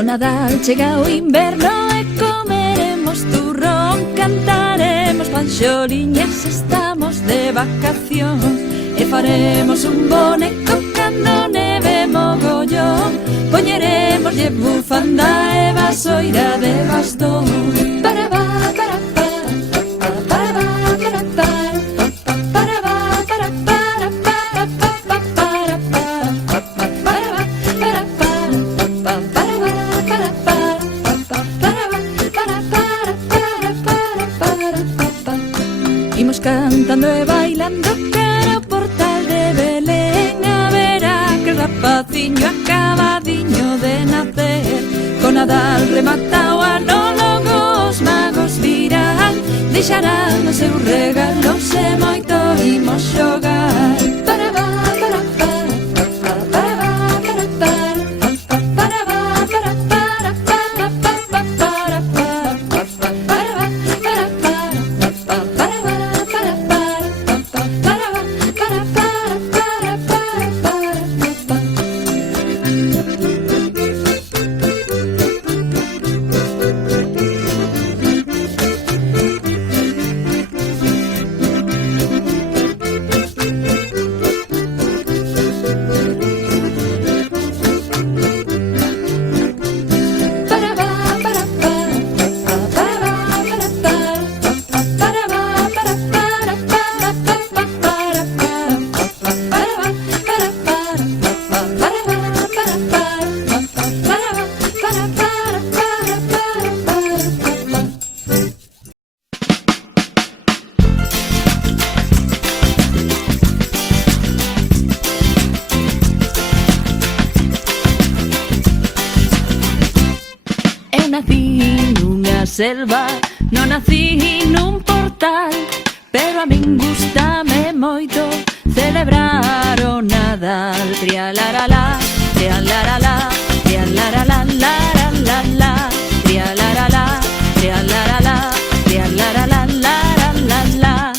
No Nadal chega o inverno e comeremos turrón, cantaremos panxoliñas, estamos de vacacións e faremos un boneco cando neve mogollón. Poñeremoslle bufanda e vasoira de bastón. Para va, para pa, para va, para pa, para va, para para para para para imos cantando e bailando cara ao portal de Belén, a ver aquel rapaciño acabadiño de nacer. Con Nadal remata o ano, logo os magos virán, deixarán os seus regalos e moito imos xogar. Para va, para pa, para va, para para va, para para selva, non nací nun portal, pero a min gustame moito celebrar o Nadal. Trialaralá, trialaralá, trialaralá, laralá, trialaralá, trialaralá, trialaralá, laralá.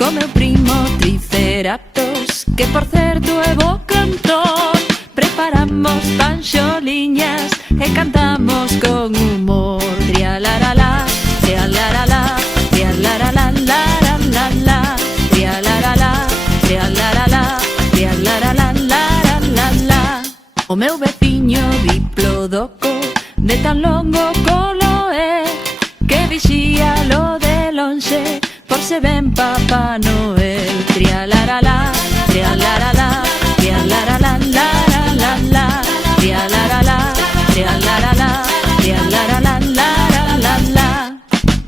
Co meu primo Triceratops, que por certo é bo cantor, preparamos panxoliñas e cantamos con humor. Trialaralá, trialaralá, trialaralá, laralá, trialaralá, trialaralá, trialaralá, laralá. O meu veciño Diplodoco, de tan longo colo é, que vixíalo de lonxe por se ven Papá Noel. Trialaralá, trialaralá, trialaralá, laralá, trialaralá, trialaralá, trialaralá, laralá.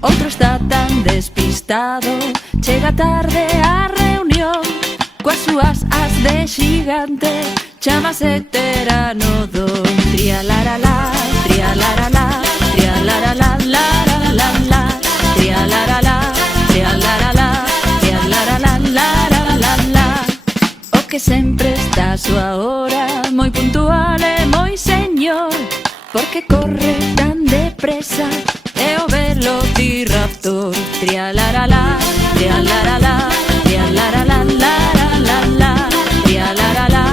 Outro está tan despistado, chega tarde á reunión, coas súas as de xigante, chamase Pteranodon. Trialaralá, trialaralá, trialaralá, laralá, trialaralá, trialaralá, trialaralá, laralá. O que sempre está a súa hora, moi puntual e moi señor, porque corre tan depresa, é o Velociraptor. Trialaralá, trialaralá, trialaralá, laralá, trialaralá,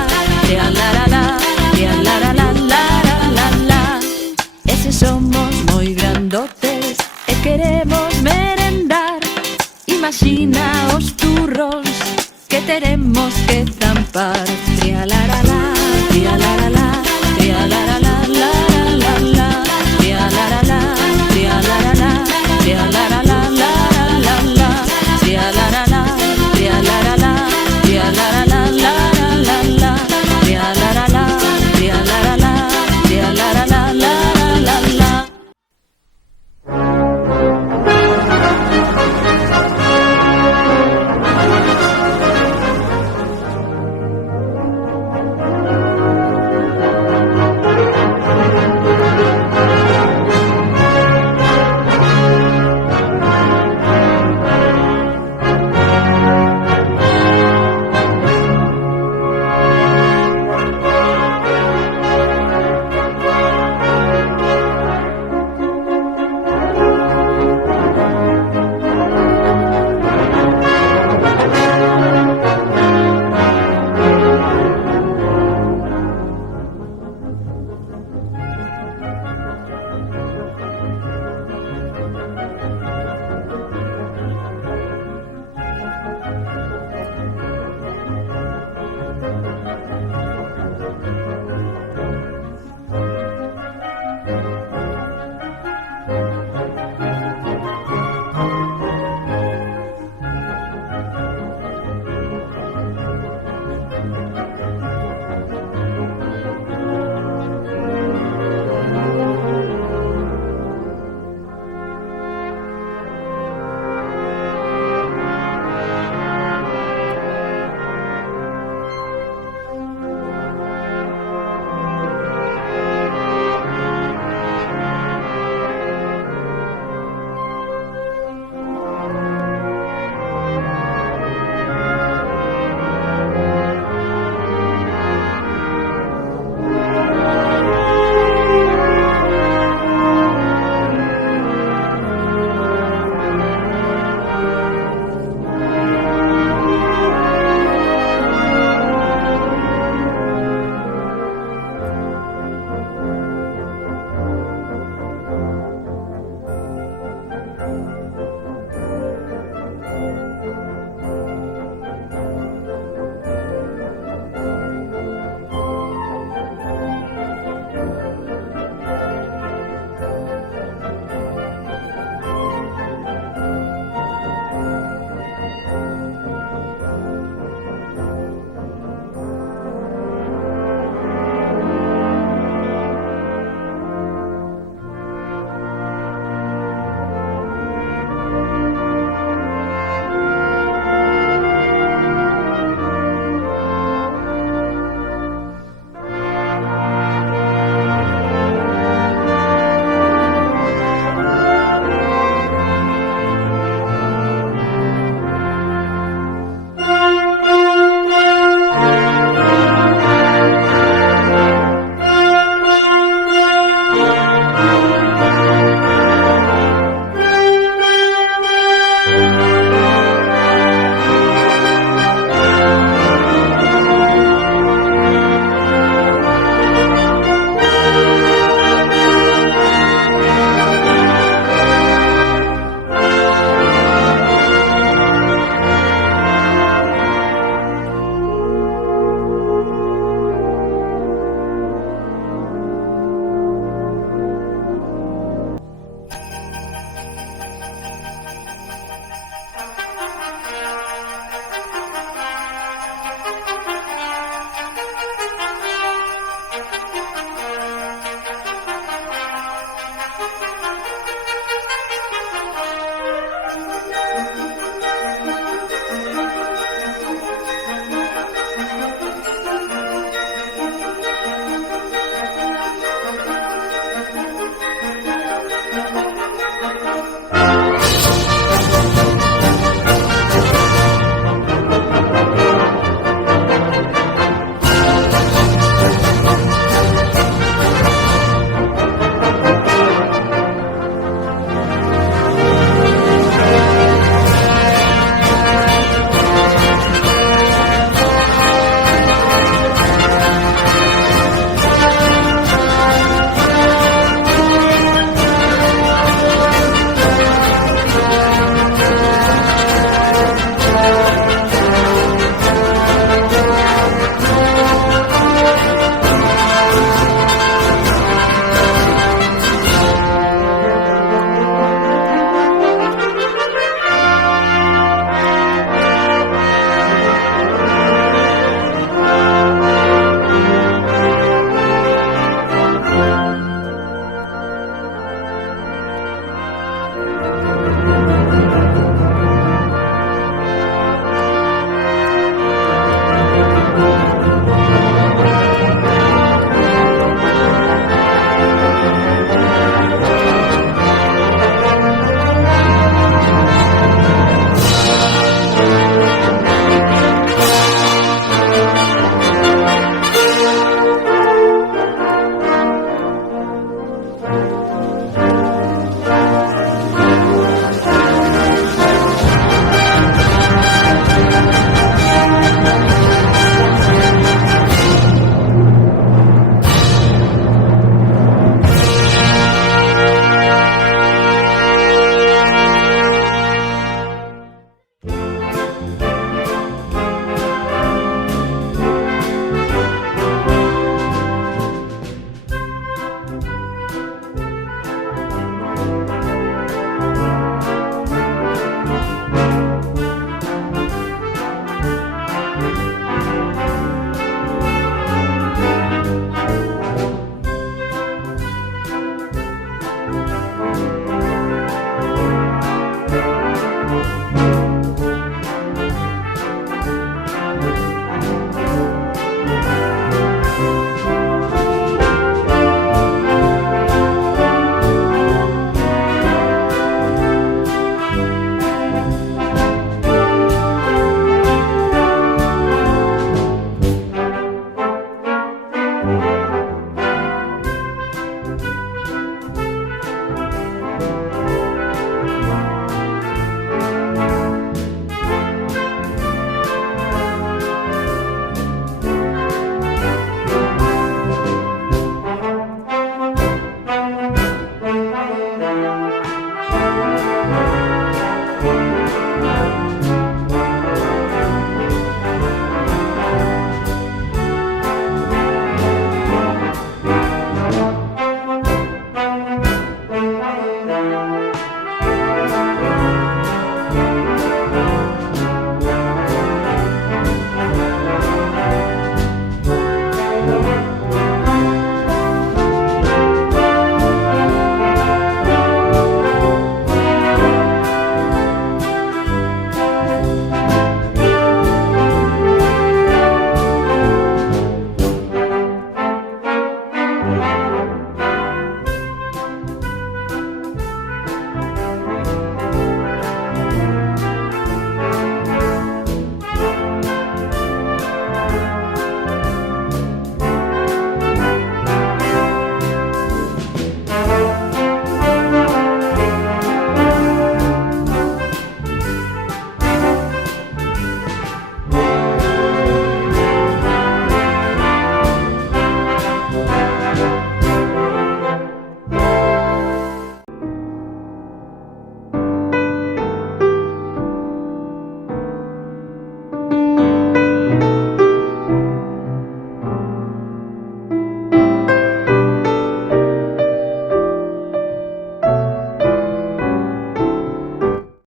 trialaralá, trialaralá, laralá. Eses somos moi grandotes e queremos merendar, imagina os turrons que teremos que zampar. Trialaralá.